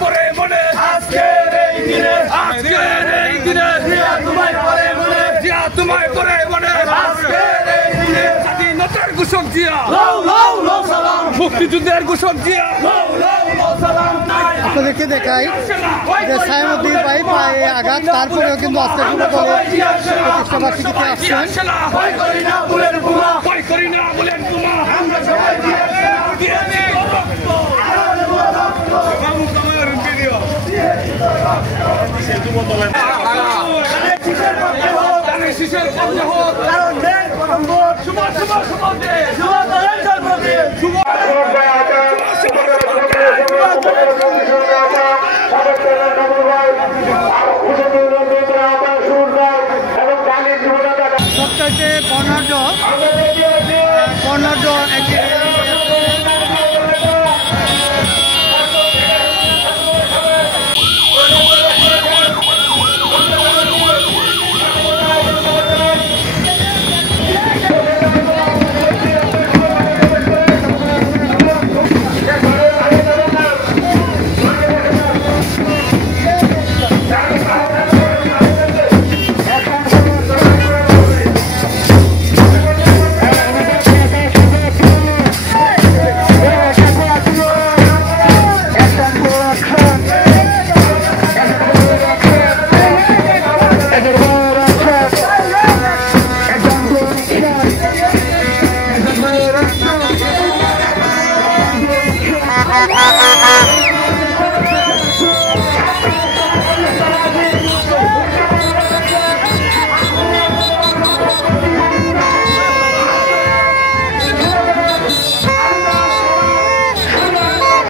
পরে মনে আজকের এই দিনে জিয়া তোমায় পরে মনে আজকের এই দিনে স্বাধীনতার ঘোষক জিয়া মুক্তিযুদ্ধের ঘোষক জিয়া। আপনাদেরকে দেখাই যে সায়েমউদ্দিন ভাই পায়ে আঘাত, তারপরেও কিন্তু আজকে প্রতিষ্ঠাবার্ষিকীতে আসছেন। সবচাইতে কর্ণাঢ্য একটি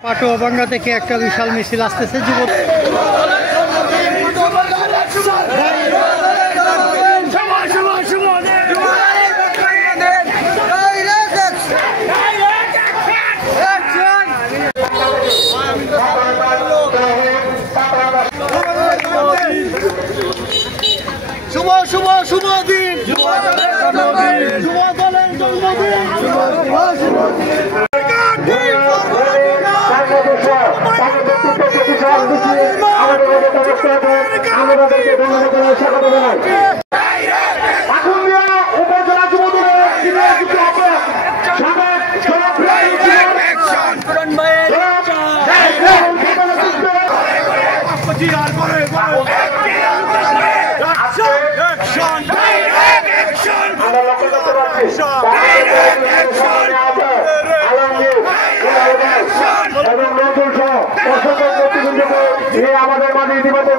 পাটুয়াভাঙ্গা থেকে একটা বিশাল মিছিল আসতেছে যুবক। শুভ দিন, যুব দলের জন্মদিন। আমাদের মাঝে ইতিমধ্যে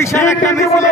বিশাল একটা মিছিল